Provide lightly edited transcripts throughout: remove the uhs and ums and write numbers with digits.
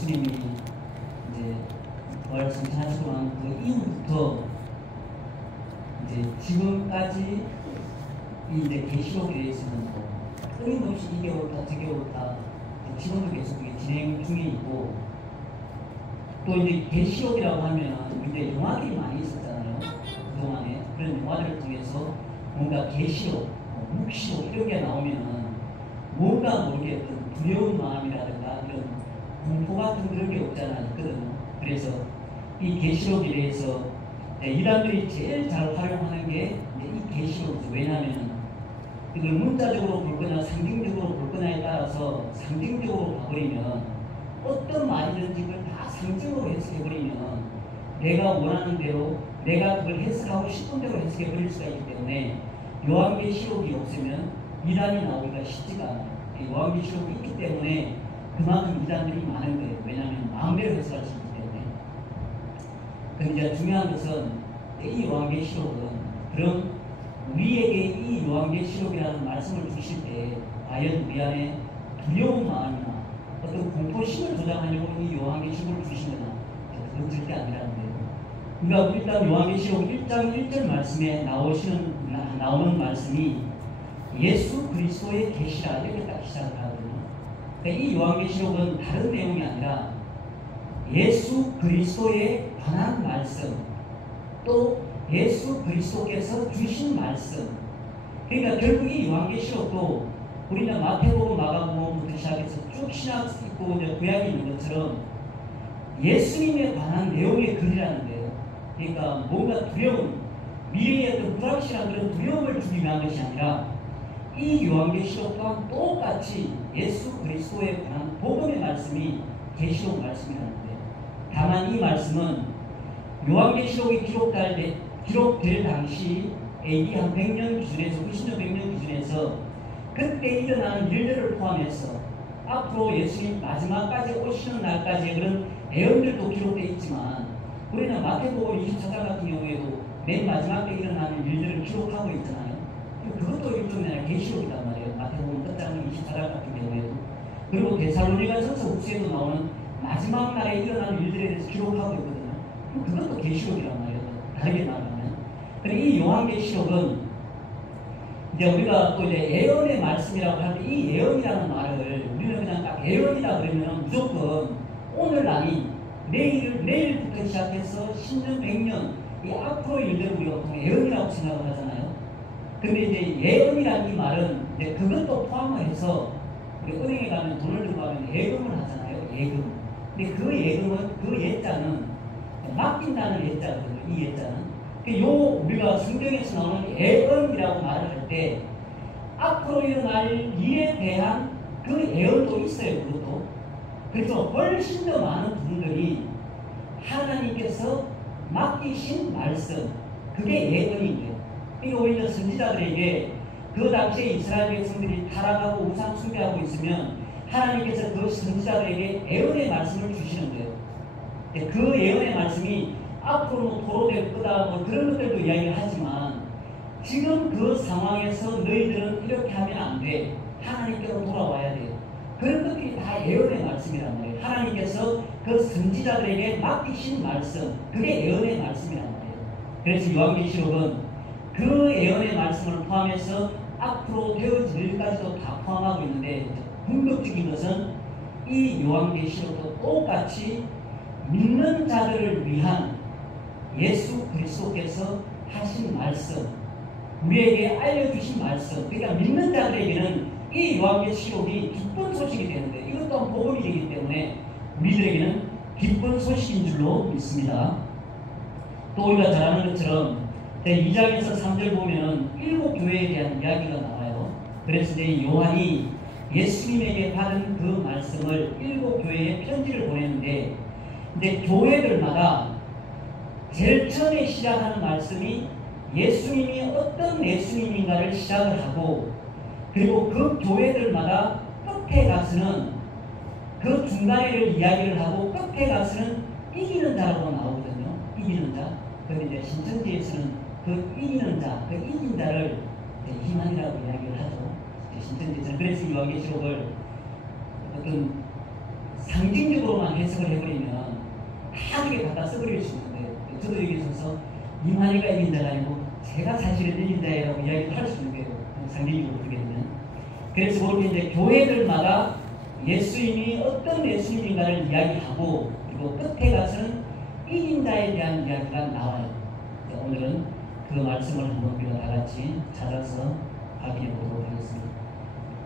예수님이 이제 부활승천하시고 난 그 이후부터 이제 지금까지 이 이제 계시록에 대해서는 끊임없이 2개월 다, 2개월 다 지금도 계속 이게 진행 중에 있고, 또 이제 계시록이라고 하면 이제 영화들이 많이 있었잖아요. 그동안에 그런 영화들을 통해서 뭔가 계시록, 묵시록 이런 게 나오면은 뭔가 모르게 어떤 두려운 마음이라든가 이런 공포 같은 그런 게 없잖아요. 있거든요. 그래서 이 계시록에 대해서 이단들이 제일 잘 활용하는 게 이 계시록이죠. 왜냐하면 이걸 문자적으로 볼 거냐 상징적으로 볼 거냐에 따라서 상징적으로 봐버리면 어떤 말이든지 그걸 다 상징으로 해석해버리면 내가 원하는 대로 내가 그걸 해석하고 싶은 대로 해석해버릴 수가 있기 때문에 요한계시록이 없으면 이단이 나오기가 쉽지가 않아요. 요한계시록이 있기 때문에 그만큼 이단들이 많은 거예요. 왜냐하면 마음대로 해석할 수 있기 때문에. 근데 이제 중요한 것은 이 요한계시록은 그럼 우리에게 이 요한계시록이라는 말씀을 주실 때 과연 우리 안에 두려운 마음이나 어떤 공포심을 조장하려고 이 요한계시록을 주시느냐, 그건 절대 아니라는 거예요. 그러니까 일단 요한계시록 1장 1절 말씀에 나오는 말씀이 예수 그리스도의 계시라 이렇게 딱 시작을 하거든요. 그러니까 이 요한계시록은 다른 내용이 아니라 예수 그리스도에 관한 말씀, 또 예수 그리스도께서 주신 말씀. 그러니까 결국 이 요한계시록도 우리는 마태복음, 마가복음부터 시작해서 쭉 신약 있고 구약이 있는 것처럼 예수님에 관한 내용의 글이라는 거예요. 그러니까 뭔가 두려움, 미래의 어떤 불확실한 그런 두려움을 주기 위한 것이 아니라 이 요한계시록 또한 똑같이 예수 그리스도에 관한 복음의 말씀이 계시록 말씀이라는 거예요. 다만 이 말씀은 요한계시록이 기록될 당시 AD 한 100년 기준에서 90년 100년 기준에서 그때 일어나는 일들을 포함해서 앞으로 예수님 마지막까지 오시는 날까지의 그런 예언들도 기록되어 있지만 우리는 마태복음 24장 같은 경우에도 맨 마지막 때 일어나는 일들을 기록하고 있잖아요. 그것도 일종의 계시록이란 말이에요. 마태복음 끝장 24장 같은 경우에도. 그리고 데살로니가전서 후서에도 나오는 마지막 날에 일어나는 일들에 대해서 기록하고 있거든요. 그것도 계시록이란 말이에요. 다르게 말하면. 이 요한계시록은 이제 우리가 또 이제 예언의 말씀이라고 할 때 이 예언이라는 말을 우리는 그냥 딱 예언이라 그러면 무조건 오늘 아닌 내일부터 시작해서 10년, 100년 이 앞으로 일들을 우리가 보통 예언이라고 생각을 하잖아요. 근데 이제 예언이라는 이 말은 이제 그것도 포함을 해서 우리 은행에 가면 돈을 들고 가면 예금을 하잖아요. 예금. 근데 그 예금은 그 예자는 맡긴다는 예자거든요. 이 예자는. 우리가 성경에서 나오는 예언이라고 말을 할 때 앞으로 일어날 일에 대한 그 예언도 있어요. 그것도. 그래서 훨씬 더 많은 분들이 하나님께서 맡기신 말씀, 그게 예언인 거예요. 그러니까 오히려 선지자들에게 그 당시에 이스라엘 백성들이 타락하고 우상 숭배하고 있으면 하나님께서 그 선지자들에게 예언의 말씀을 주시는 거예요. 그 예언의 말씀이 앞으로 도로될 거다 뭐 그런 것들도 이야기를 하지만 지금 그 상황에서 너희들은 이렇게 하면 안 돼. 하나님께로 돌아와야 돼요. 그런 것들이 다 예언의 말씀이란 말이에요. 하나님께서 그 선지자들에게 맡기신 말씀, 그게 예언의 말씀이란 말이에요. 그래서 요한계시록은 그 예언의 말씀을 포함해서 앞으로 되어질 일까지도 다 포함하고 있는데 궁극적인 것은 이 요한계시록도 똑같이 믿는 자들을 위한 예수 그리스도께서 하신 말씀, 우리에게 알려주신 말씀, 그러니까 믿는 자들에게는 이 요한계시록이 기쁜 소식이 되는데 이것 또한 복음이 되기 때문에 우리들에게는 기쁜 소식인 줄로 믿습니다. 또 우리가 잘 아는 것처럼 2장에서 3절 보면 7교회에 대한 이야기가 나와요. 그래서 이제 요한이 예수님에게 받은 그 말씀을 7교회에 편지를 보냈는데 근데 교회들마다 제일 처음에 시작하는 말씀이 예수님이 어떤 예수님인가를 시작을 하고 그리고 그 교회들마다 끝에 가서는 그 중간에를 이야기를 하고 끝에 가서는 이기는 자라고 나오거든요. 이기는 자. 그런데 이제 신천지에서는 그 이기는 자, 그 이긴 자를 희망이라고 이야기를 하죠. 신천지에서는. 그래서 요한계시록을 어떤 상징적으로만 해석을 해버리면 다 그게 갖다 써버릴 수 있는데, 저도 여기 있어서 이만희가 이긴 자가 아니고 제가 사실은 이긴 자라고 이야기를 할 수 있는 거예요. 상징적으로 보게 되면. 그래서 그렇게 이제 교회들마다 예수님이 어떤 예수님인가를 이야기하고, 그리고 끝에 가서는 이긴 자에 대한 이야기가 나와요. 오늘은 그 말씀을 한번 우리가 다 같이 찾아서 확인해 보도록 하겠습니다.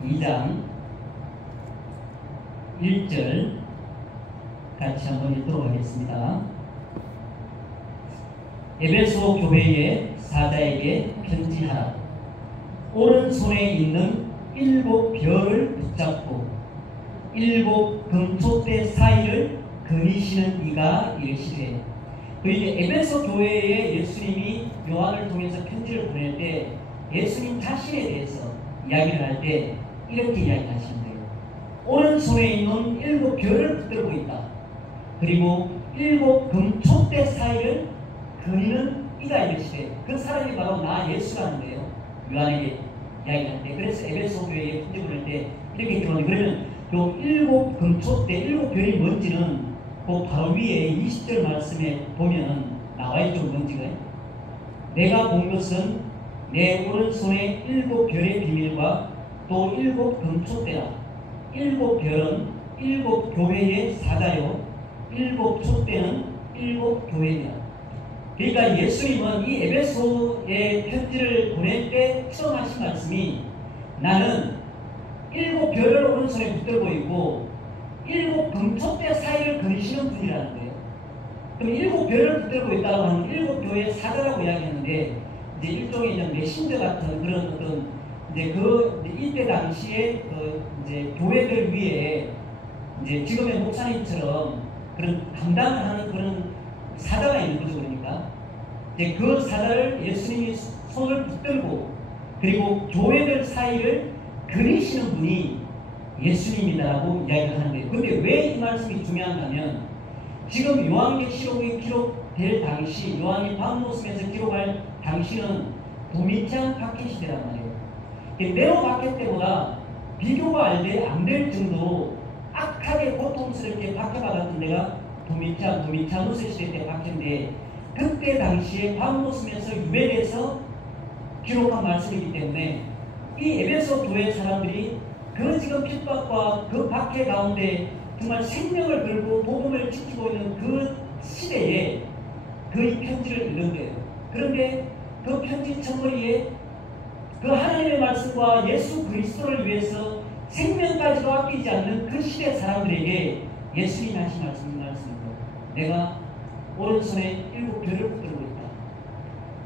2장 1절 같이 한번 읽도록 하겠습니다. 에베소 교회의 사자에게 편지하라. 오른손에 있는 7 별을 붙잡고 7 금촛대 사이를 그리시는 이가 이르시되. 이제 에베소 교회에 예수님이 요한을 통해서 편지를 보낼 때 예수님 자신에 대해서 이야기를 할 때 이렇게 이야기하시는 거예요. 오른손에 있는 7 별을 붙들고 있다. 그리고 7 금촛대 사이를 그리는 이가 이르시되. 그 사람이 바로 나 예수라는데요. 요한에게 이야기할 때. 그래서 에베소 교회에 편지 보낼 때 이렇게 기록합니다. 그러면 요 7 금촛대 7 별이 뭔지는 그 바로 위에 20절 말씀에 보면 나와있죠. 뭔지가. 내가 본 것은 내 오른손에 7 별의 비밀과 또 7 금촛대라. 7 별은 7 교회의 사자요, 7 촛대는 7 교회이다. 그러니까 예수님은 이 에베소에 편지를 보낼 때 처음 하신 말씀이 나는 7 별을 오른손에 붙들고 있고 7 금촛대 사이를 그리시는 분이라는 거예요. 그럼 7 별을 붙들고 있다고 하는 7 교회의 사자라고 이야기했는데, 이제 일종의 이제 메신저 같은 그런 어떤 이제 이때 당시에 이제 교회들 위에 이제 지금의 목사님처럼 그런 감당을 하는 그런 사자가 있는 거죠. 그러니까 이제 그 사자를 예수님이 손을 붙들고 그리고 교회들 사이를 그리시는 분이 예수님이다라고 이야기를 하는데, 근데 왜 이 말씀이 중요한가면 지금 요한계시록이 기록될 당시, 요한이 밤모습에서 기록할 당시는 도미티안 박해 시대란 말이에요. 네로 박해 때보다 비교가 안 될 정도로 악하게 고통스럽게 박해받았던 데가 도미티아누스 시대 때 박해인데, 그때 당시에 밤모습에서 유배돼서 기록한 말씀이기 때문에 이 에베소 교회 사람들이 그 지금 핍박과 그 박해 가운데 정말 생명을 걸고 복음을 지키고 있는 그 시대에 그 편지를 읽은 거예요. 그런데 그 편지 첫머리에 그 하나님의 말씀과 예수 그리스도를 위해서 생명까지도 아끼지 않는 그 시대 사람들에게 예수님이 하신 말씀입니다. 내가 오른손에 7 별을 붙들고 있다.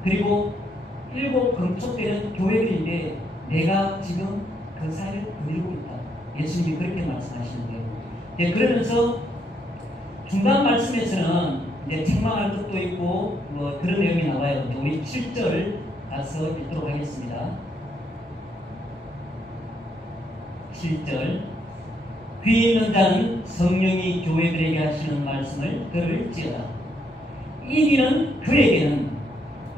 그리고 7 금촛대는 교회들인데 내가 지금 그 사이를 그리고 있다. 예수님이 그렇게 말씀하시는데, 예, 그러면서 중간 말씀에서는 이제 책망할 것도 있고 뭐 그런 내용이 나와요. 우리 7절 가서 읽도록 하겠습니다. 7절. 귀 있는 자는 성령이 교회들에게 하시는 말씀을 들을지어다. 이기는 그에게는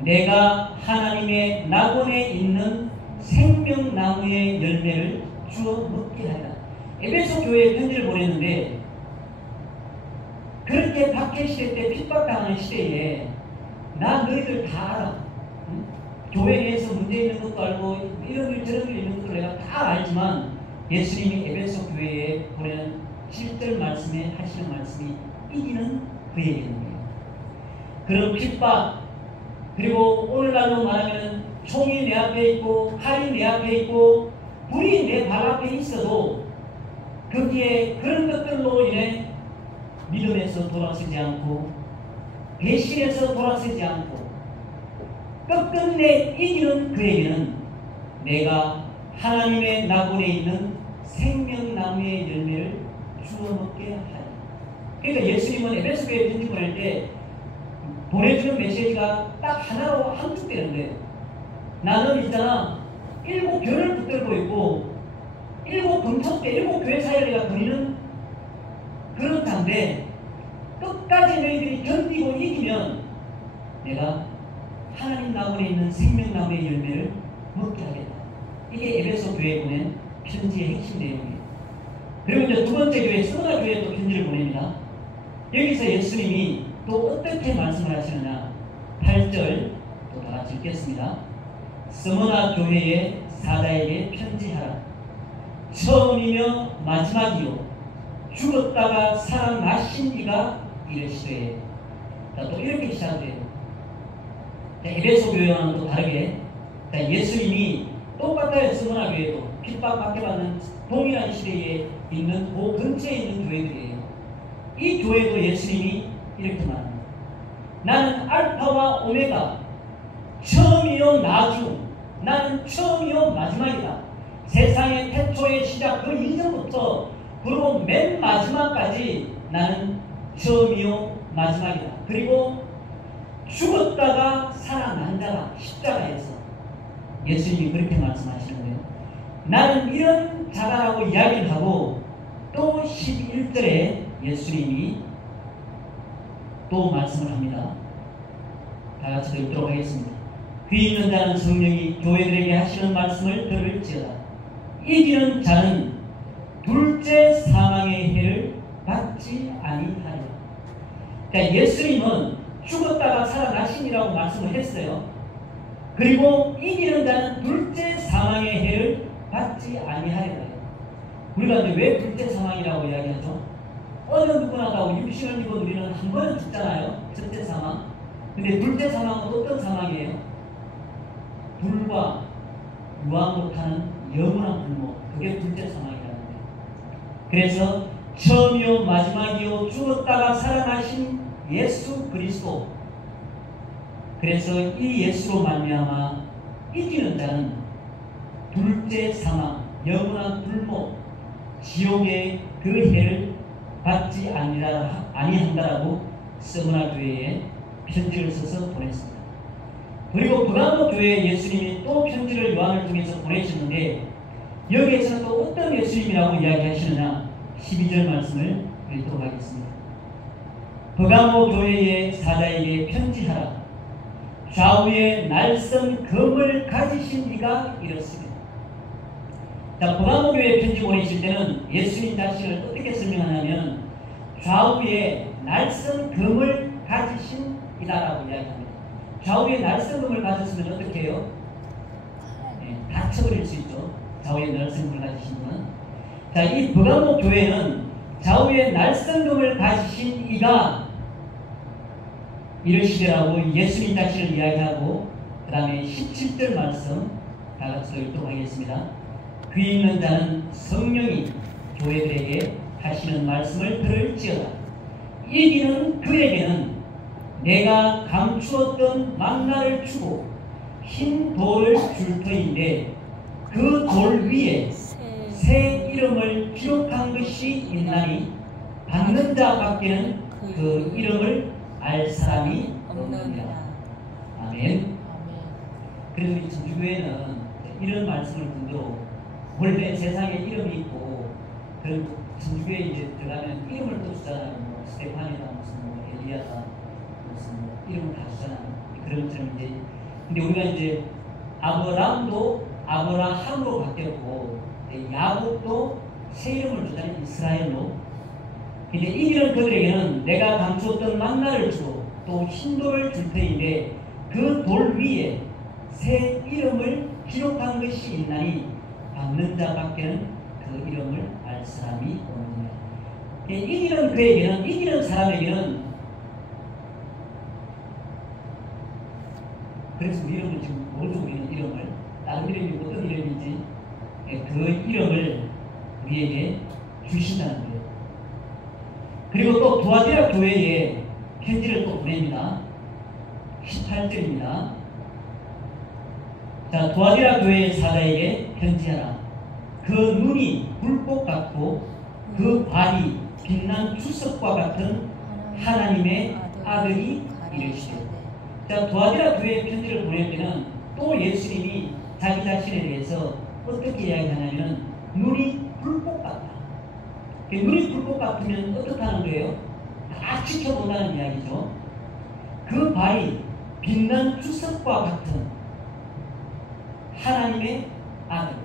내가 하나님의 낙원에 있는 생명나무의 열매를 주어 먹게 하리라. 에베소 교회에 편지를 보냈는데 그렇게 박해 시대 때 핍박당하는 시대에 나 너희들 다 알아. 응? 교회 내에서 문제 있는 것도 알고 이런 일 저런 일 있는 것도 내가 다 알지만 예수님이 에베소 교회에 보내는 7절 말씀에 하시는 말씀이 이기는 그에게는 거예요. 그런 핍박, 그리고 오늘날로 말하면 총이 내 앞에 있고 칼이 내 앞에 있고 불이 내 발 앞에 있어도 거기에 그런 것들로 인해 믿음에서 돌아서지 않고 배신에서 돌아서지 않고 끝끝내 이기는 그에게는 내가 하나님의 낙원에 있는 생명나무의 열매를 주워 먹게 하리. 그러니까 예수님은 에베소 교회에 편지 보낼 때 보내주는 메시지가 딱 하나로 함축되는 거예요. 나는 있잖아 7 별을 붙들고 있고 7 금촛대 7 교회 사이를 내가 그리는 그런 자인데 끝까지 너희들이 견디고 이기면 내가 하나님 낙원에 있는 생명나무의 열매를 먹게 하겠다. 이게 에베소 교회에 보낸 편지의 핵심 내용이에요. 그리고 이제 두 번째 교회, 스무나 교회에 또 편지를 보냅니다. 여기서 예수님이 또 어떻게 말씀을 하시느냐. 8절 또 다 같이 읽겠습니다. 스무나 교회의 사자에게 편지하라. 처음이며 마지막이요 죽었다가 살아나신 이가 이르시되. 자, 또 이렇게 시작돼요. 에베소 교회와는 또 다르게 예수님이 똑같아요. 스무나 교회도 핍박받게 받는 동일한 시대에 있는 그 근처에 있는 교회들이에요. 이 교회도 예수님이 이렇게 말합니다. 나는 알파와 오메가, 처음이요 나중, 나는 처음이요 마지막이다. 세상의 태초의 시작 그 이전부터 그리고 맨 마지막까지 나는 처음이요 마지막이다. 그리고 죽었다가 살아난다라. 십자가에서 예수님이 그렇게 말씀하시는 거예요. 나는 이런 자다라고 이야기를 하고 또 11절에 예수님이 또 말씀을 합니다. 다 같이 읽도록 하겠습니다. 귀 있는 자는 성령이 교회들에게 하시는 말씀을 들을지어다. 이기는 자는 둘째 사망의 해를 받지 아니하리라. 그러니까 예수님은 죽었다가 살아나신이라고 말씀을 했어요. 그리고 이기는 자는 둘째 사망의 해를 받지 아니하리라. 우리가 이제 왜 둘째 사망이라고 이야기하죠? 어느 누구나 다 육신을 입은 우리는 한 번은 죽잖아요. 첫째 사망. 근데 둘째 사망은 어떤 사망이에요? 불과 유황으로 타는 영원한 불목. 그게 둘째 사망이라는 거예요. 그래서 처음이요 마지막이요 죽었다가 살아나신 예수 그리스도. 그래서 이 예수로 말미암아 이기는 자는 둘째 사망, 영원한 불목, 지옥의 그 해를 받지 아니한다라고 스무나 교회에 편지를 써서 보냈습니다. 그리고 브라모 교회에 예수님이 또 편지를 요한을 통해서 보내셨는데 여기에서는 또 어떤 예수님이라고 이야기하시느냐. 12절 말씀을 읽도록 하겠습니다. 버가모 교회의 사자에게 편지하라. 좌우에 날선 검을 가지신 이가 이렇습니다. 자, 버가모 교회에 편지 보내실 때는 예수님 자신을 어떻게 설명하냐면 좌우에 날선 검을 가지신 이다라고 이야기합니다. 좌우에 날선 검을 가졌으면 어떻게 해요? 네, 다쳐버릴 수 있죠. 좌우에 날선 검을 가지신 분은. 자, 이 버가모 교회는 좌우에 날선 검을 가지신 이가 이러시더라고 예수님 자신을 이야기하고 그 다음에 17절 말씀 다 같이 읽도록 하겠습니다. 귀 있는 자는 성령이 교회들에게 하시는 말씀을 들을지어다. 이기는 그에게는 내가 감추었던 만나를 주고 흰 돌을 줄 터인데 그 돌 위에 새 이름을 기록한 것이 있나니 받는 자밖에는 그 이름을 알 사람이 없느니라. 아멘. 그래서 우리 천주교회는 이런 말씀을 듣고 원래 세상에 이름이 있고 그런 천주교회 이제 들어가면 이름을 또 주잖아요. 뭐 스테파니다 무슨 뭐 엘리야다 무슨 뭐 이름을 다 주잖아요. 그런 것처럼 이제 근데 우리가 이제 아브라함도 아브라함으로 바뀌었고 야곱도 새 이름을 주잖아요. 이스라엘로. 근데 이기는 그들에게는 내가 감추었던 만나를 주고 또 흰돌을 줄 터인데 그 돌 위에 새 이름을 기록한 것이 있나니 받는 자밖에는 그 이름을 알 사람이 없느니라. 이기는 그에게는 이기는 사람에게는 그래서 이름을 지금 모르죠. 우리는 이름을 다른 이름이 어떤 이름인지 그 이름을 우리에게 주신다는 거예요. 그리고 또 두아디라 교회에 편지를 또 보냅니다. 18절입니다. 자, 두아디라 교회의 사자에게 편지하라. 그 눈이 불꽃 같고 그 발이 빛난 주석과 같은 하나님의 아들이 이르시되. 자, 두아디라 교회에 편지를 보낼 때는 또 예수님이 자기 자신에 대해서 어떻게 이야기하냐면 눈이 불꽃 같다. 눈이 불꽃 같으면 어떻다는 거예요? 다 지켜본다는 이야기죠. 그 발이 빛난 주석과 같은 하나님의 아들.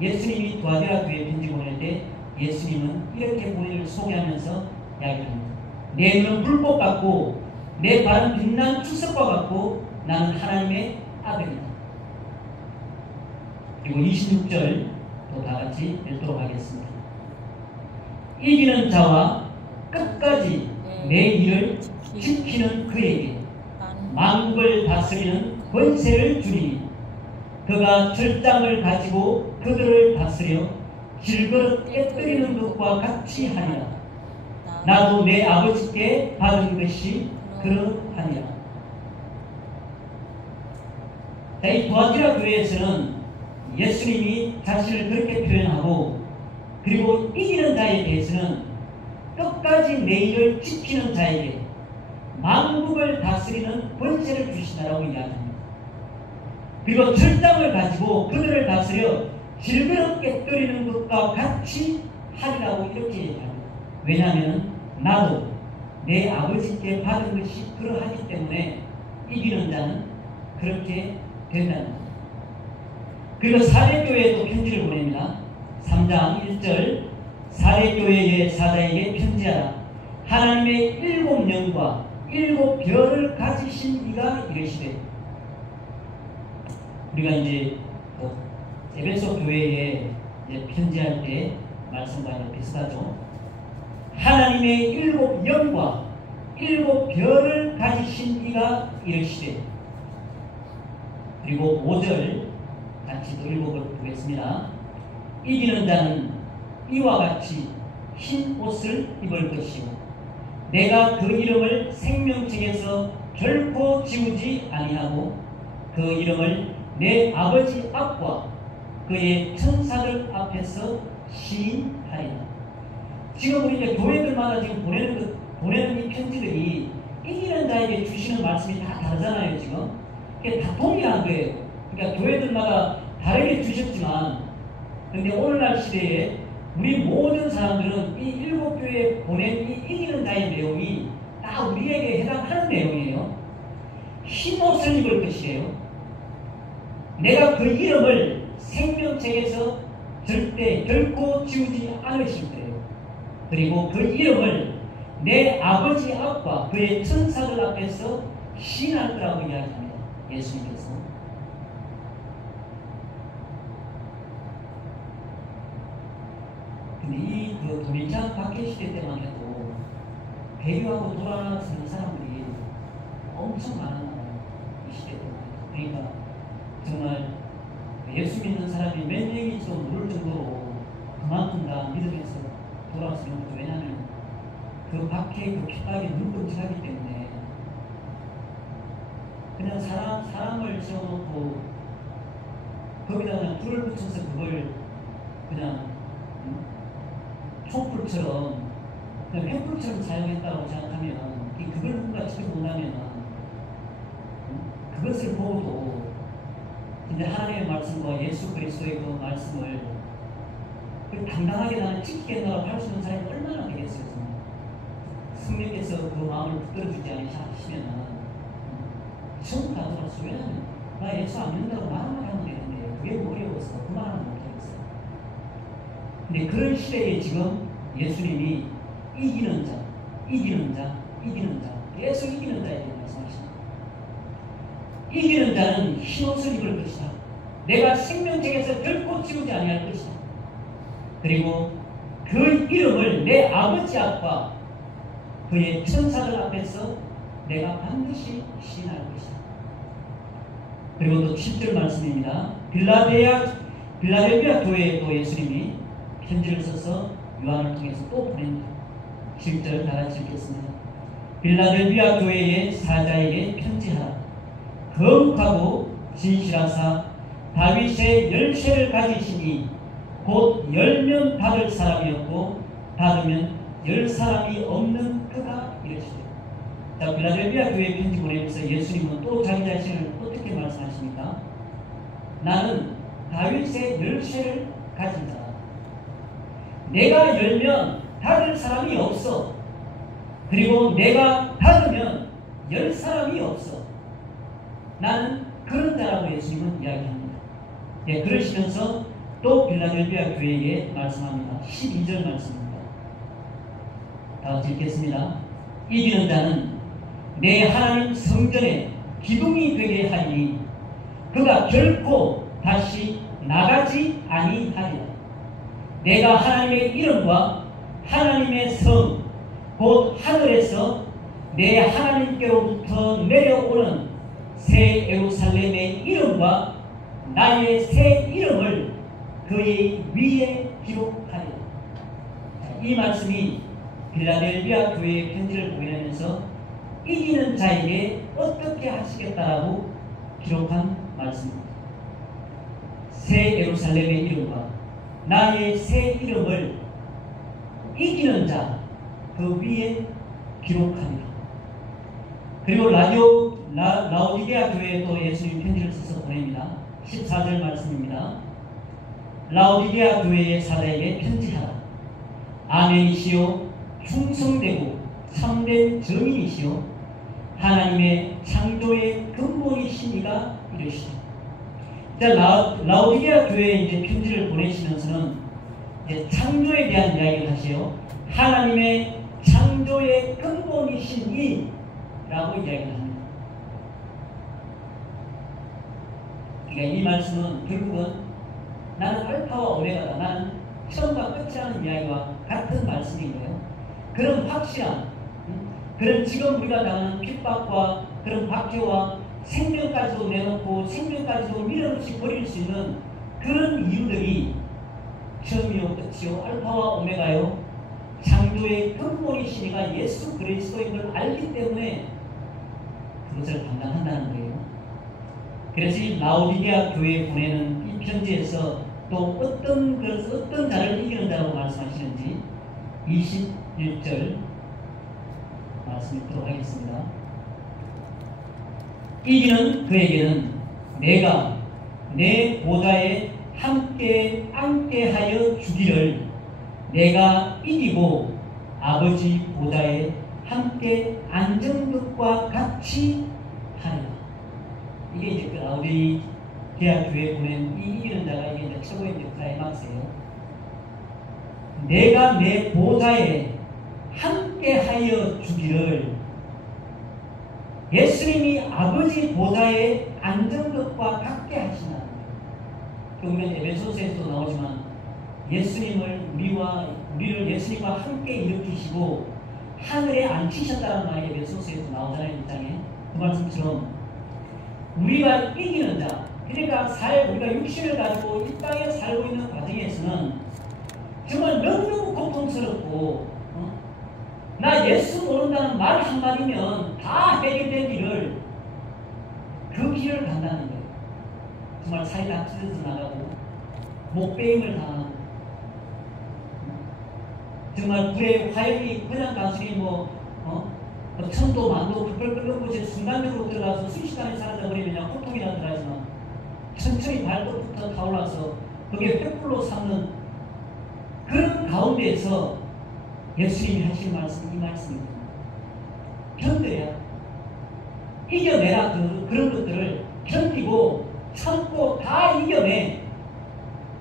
예수님이 두아디라 교회에 편지 보낼 때 예수님은 이렇게 본인을 소개하면서 이야기합니다. 내 눈은 불꽃 같고 내 발은 빛난 추석과 같고 나는 하나님의 아들이다. 그리고 26절 또 다같이 읽도록 하겠습니다. 이기는 자와 끝까지 내 일을 지키는 그에게 만국을 다스리는 권세를 주리니 그가 철장을 가지고 그들을 다스려 질그릇 깨뜨리는 것과 같이 하리라. 나도 내 아버지께 받은 것이 그러하니라. 자, 이 두아디라 교회에서는 예수님이 자신을 그렇게 표현하고, 그리고 이기는 자에 대해서는 끝까지 내 일을 지키는 자에게 만국을 다스리는 권세를 주신다라고 이야기합니다. 그리고 철장을 가지고 그들을 다스려 질그릇 깨뜨리는 것과 같이 하리라고 이렇게 얘기합니다. 왜냐하면 나도 내 아버지께 받은 것이 그러하기 때문에 이기는 자는 그렇게 된다는 겁니다. 그리고 사대교회에도 편지를 보냅니다. 3장 1절 사대교회의 사자에게 편지하라. 하나님의 7영과 7별을 가지신 이가 이르시되, 우리가 이제 에베소 교회에 이제 편지할 때 말씀과 비슷하죠. 하나님의 7영과 7별을 가지신 이가 이르시되, 그리고 5절 같이 또 읽어보겠습니다. 이기는 자는 이와 같이 흰 옷을 입을 것이요 내가 그 이름을 생명책에서 결코 지우지 아니하고 그 이름을 내 아버지 앞과 그의 천사들 앞에서 시인하리라. 지금 우리 이제 교회들마다 지금 보내는 이 편지들이 이기는 자에게 주시는 말씀이 다 다르잖아요. 지금 이게 다 동일한 거예요. 그러니까 교회들마다 다르게 주셨지만, 근데 오늘날 시대에 우리 모든 사람들은 이 7교회에 보낸 이 이기는 자의 내용이 다 우리에게 해당하는 내용이에요. 흰 옷을 입을 것이에요. 내가 그 이름을 생명책에서 절대 결코 지우지 않으실 거예요. 그리고 그 이름을 내 아버지 앞과 그의 천사들 앞에서 시인할 거라고 이야기합니다. 예수님께서. 근데 이 도미니칸 박해 시대 때만 해도 배교하고 돌아서는 사람들이 엄청 많았나요? 이 시대 때만 해도. 그러니까 정말 예수 믿는 사람이 몇 명일지도 모를 정도로 그만큼 다 믿음에서 돌아서는 거죠. 왜냐하면 그 박해, 그 핍박이 눈금질하기 때문에 그냥 사람을 세워놓고 거기다 그냥 불을 붙여서 그걸 그냥 촛불처럼 그냥 횃불처럼 사용했다고 생각하면, 그걸 누군가 지켜본다면 그것을 보고도 이제 하나님의 말씀과 예수 그리스도의 그 말씀을 당당하게 나는 지키겠다고 할 수 있는 사람이 얼마나 되겠어요. 성령께서 그 마음을 붙들어주지 않으시면 전부 다 돌아서. 왜냐하면 나 예수 안 믿는다고 말만 하면 되는데 그게 뭐 어려워서 그 말은 못하겠어요. 근데 그런 시대에 지금 예수님이 이기는 자 계속 이기는 자에 대해 말씀하십니다. 이기는 자는 흰옷을 입을 것이다. 내가 생명책에서 결코 지우지 아니할 것이다. 그리고 그 이름을 내 아버지 앞과 그의 천사들 앞에서 내가 반드시 시인할 것이다. 그리고 또 7절 말씀입니다. 빌라델비아 교회에 또 예수님이 편지를 써서 요한을 통해서 또 보냅니다. 7절 다같이 읽겠습니다. 빌라델비아 교회의 사자에게 편지하라. 거룩하고 진실하사 다윗의 열쇠를 가지시니 곧 열면 받을 사람이었고 받으면 열 사람이 없는 그가 이르시되. 자, 빌라델비아 교회에 편지 보내면서 예수님은 또 자기 자신을 어떻게 말씀하십니까? 나는 다윗의 열쇠를 가진 자다. 내가 열면 닫을 사람이 없어. 그리고 내가 닫으면 열 사람이 없어. 나는 그런 자라고 예수님은 이야기합니다. 예, 그러시면서 또 빌라델비아 교회에게 말씀합니다. 12절 말씀입니다. 다 같이 읽겠습니다. 이기는 자는 내 하나님 성전에 기둥이 되게 하리니 그가 결코 다시 나가지 아니하리라. 내가 하나님의 이름과 하나님의 성 곧 하늘에서 내 하나님께로부터 내려오는 새 예루살렘의 이름과 나의 새 이름을 그의 위에 기록하리라. 이 말씀이 빌라델비아 교회의 편지를 보내면서 이기는 자에게 어떻게 하시겠다라고 기록한 말씀입니다. 새 예루살렘의 이름과 나의 새 이름을 이기는 자 그 위에 기록합니다. 그리고 라오디게아 교회에 또 예수님 편지를 써서 보냅니다. 14절 말씀입니다. 라오디게아 교회의 사자에게 편지하라. 아멘이시요 충성되고 참된 증인이시요 하나님의 창조의 근본이신 이가 이르시오. 라오디게아 교회에 이제 편지를 보내시면서는 이제 창조에 대한 이야기를 하시요. 하나님의 창조의 근본이신 이라고 이야기를 합니다. 그러니까 이 말씀은 결국은 나는 알파와 오메가다. 나는 처음과 끝이라는 이야기와 같은 말씀인 거예요. 그런 확실한, 그런 지금 우리가 당하는 핍박과 그런 박해와 생명까지도 내놓고 생명까지도 밀어넣지 버릴 수 있는 그런 이유들이 처음이요 끝이요 알파와 오메가요 창조의 근본이신 이가 예수 그리스도인 걸 알기 때문에 그것을 감당한다는 거예요. 그래서 이 라오디게아 교회에 보내는 이 편지에서 또 어떤 자를 이기는 자라고 말씀하시는지 21절 말씀 읽도록 하겠습니다. 이기는 그에게는 내가 내 보좌에 함께 앉게하여 주기를 내가 이기고 아버지 보좌에 함께 앉은 것과 같이 하리라. 이게 이제 그 라오디게아 교회에 보낸 이 이기는 자가 이게 이제 최고의 이제 클라이막스예요. 내가 내 보좌에 함께하여 주기를 예수님이 아버지 보좌에 앉은 것과 같게 하시나. 그러면 에베소서에서도 나오지만 우리를 예수님과 함께 일으키시고 하늘에 앉히셨다는 말이 에베소서에서 나오잖아요. 1장에 그 말씀처럼 우리가 이기는 자, 그러니까 우리가 육신을 가지고 이 땅에 살고 있는 과정에서는 정말 너무너무 고통스럽고 나 예수 모른다는 말 한마디면 다 해결된 길을 그 길을 간다는 거예요. 정말 사이다 찢어져 나가고 목베임을 당하고 정말 불의 화염이 그냥 단순히 천도 만도 그걸 끓는 곳에 순간적으로 들어가서 순식간에 사라져버리면 고통이나 들어가지만 천천히 발도부터 타올라서 그게 횃불로 삼는 그런 가운데에서 예수님이 하신 말씀, 이 말씀입니다. 견뎌야 이겨내라. 그런 것들을 견디고 참고 다 이겨내.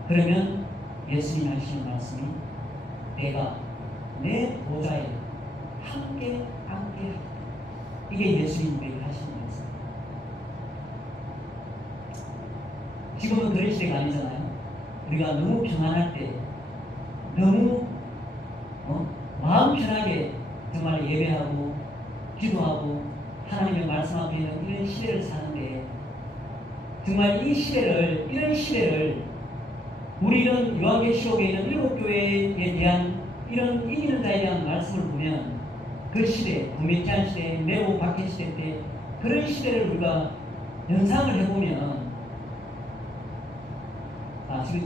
그러면 예수님이 하시는 말씀이 내가 내 보좌에 함께 앉게 하리라. 이게 예수님이 하시는 말씀. 지금은 그런 시대가 아니잖아요. 우리가 너무 평안할 때 너무 마음 편하게 정말 예배하고 기도하고 하나님의 말씀 앞에 있는 이런 시대를 사는데 정말 이런 시대를 우리는 요한계시록에 있는 7교회에 대한 이런 이기는 자에 대한 말씀을 보면 그 시대, 구매한 시대, 네오 박해 시대 때 그런 시대를 우리가 연상을 해보면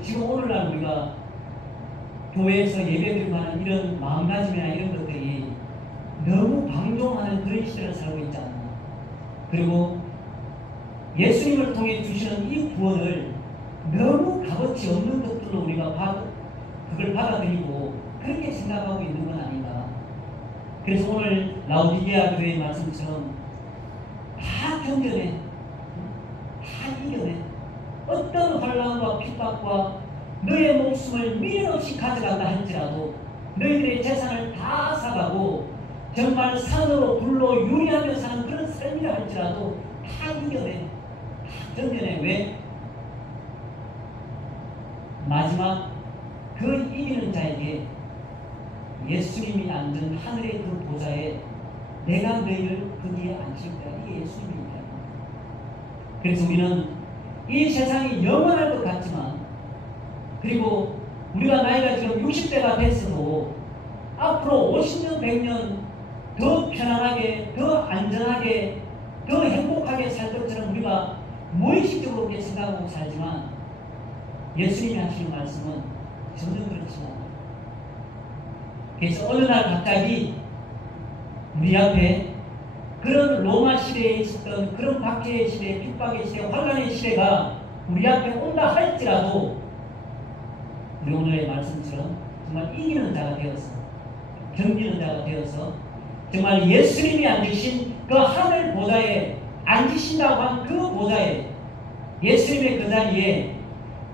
지금 오늘날 우리가 교회에서 예배드리고 하는 이런 마음가짐이나 이런 것들이 너무 방종하는 그런 시대를 살고 있지 않나. 그리고 예수님을 통해 주시는 이 구원을 너무 값어치 없는 것들로 우리가 그걸 받아들이고 그렇게 생각하고 있는 건 아닌가. 그래서 오늘 라오디게아 교회의 말씀처럼 다 견뎌내, 다 이겨내. 어떤 환난과 핍박과 너의 목숨을 미련 없이 가져간다 할지라도 너희들의 재산을 다 사가고 정말 산으로 불로 유리하며 사는 그런 삶이라 할지라도 다 이겨내, 다 견뎌내. 왜? 마지막 그 이기는 자에게 예수님이 앉은 하늘의 그 보좌에 내가 너희를 거기에 앉힐 거야. 이게 예수님입니다. 그래서 우리는 이 세상이 영원할 것 같지만, 그리고 우리가 나이가 지금 60대가 됐어도 앞으로 50년, 100년 더 편안하게, 더 안전하게, 더 행복하게 살 것처럼 우리가 무의식적으로 그렇게 생각하고 살지만, 예수님이 하시는 말씀은 전혀 그렇지 않아요. 그래서 어느 날 갑자기 우리 앞에 그런 로마 시대에 있었던 그런 박해의 시대, 핍박의 시대, 환란의 시대가 우리 앞에 온다 할지라도 우리 오늘의 말씀처럼 정말 이기는 자가 되어서, 견디는 자가 되어서 정말 예수님이 앉으신 그 하늘 보좌에 앉으신다고 한 그 보좌에, 예수님의 그 자리에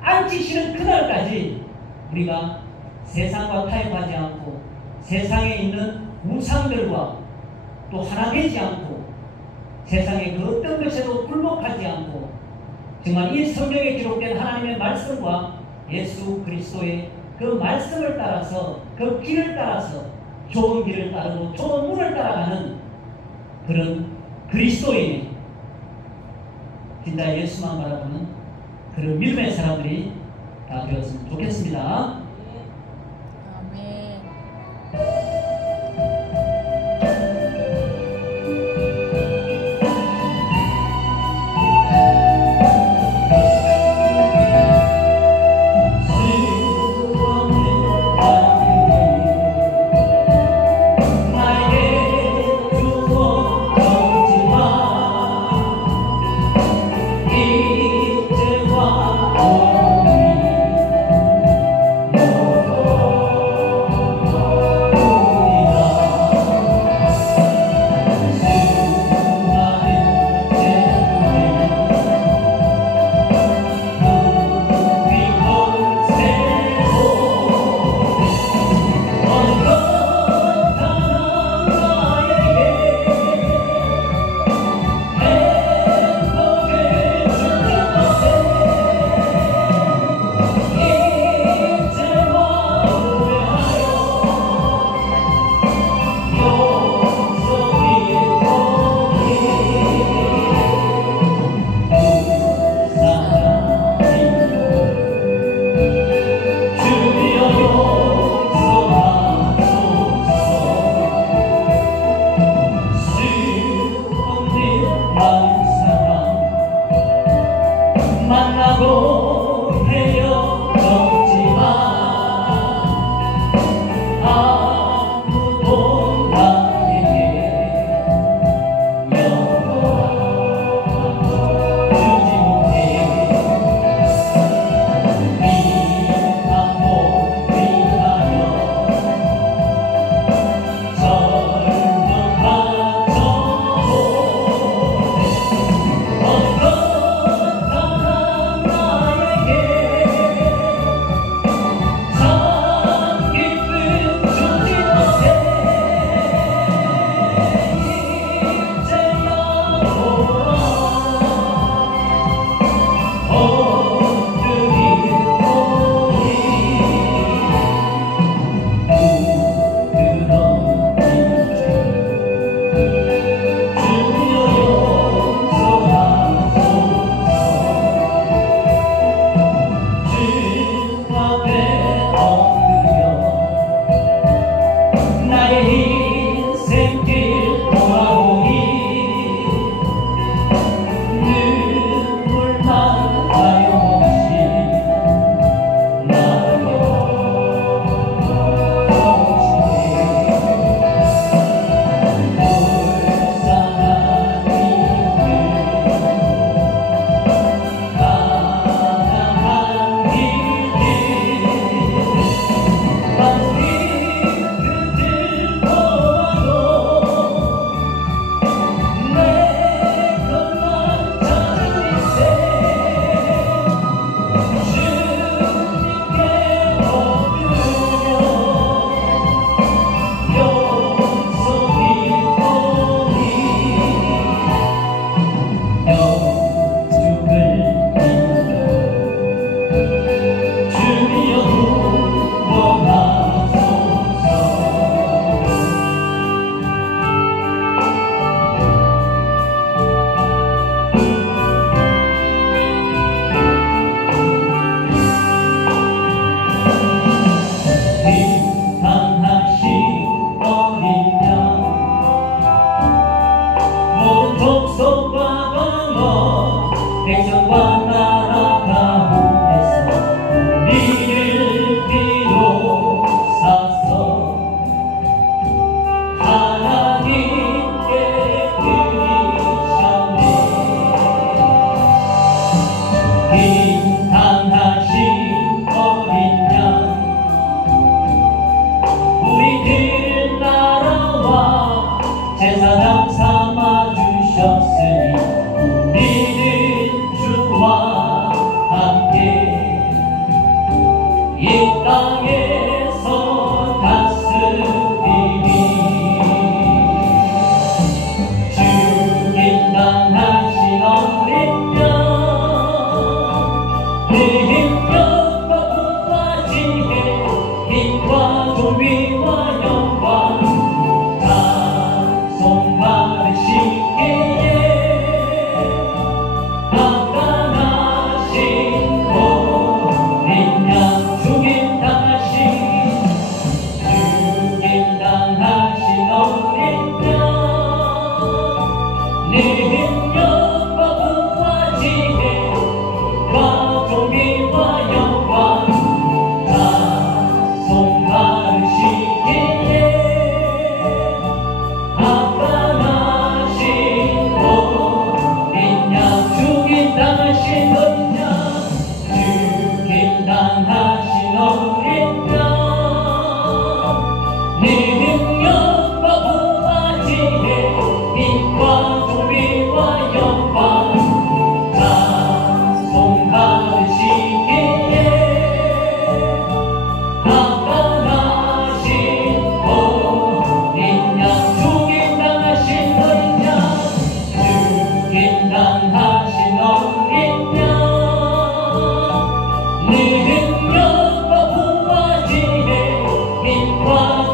앉으시는 그날까지 우리가 세상과 타협하지 않고 세상에 있는 우상들과 또 하나 되지 않고 세상의 그 어떤 것에도 굴복하지 않고 정말 이 성경에 기록된 하나님의 말씀과 예수 그리스도의 그 말씀을 따라서, 그 길을 따라서 좋은 길을 따르고 좋은 문을 따라가는 그런 그리스도인의, 진짜 예수만 바라보는 그런 믿음의 사람들이 다 되었으면 좋겠습니다.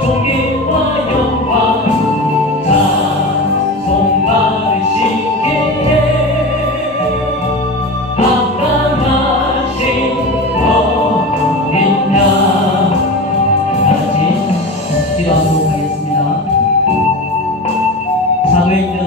존귀와 영광 찬송 받으시기에 합당하신 어린 양. 같이 기도하도록 하겠습니다. 사도행전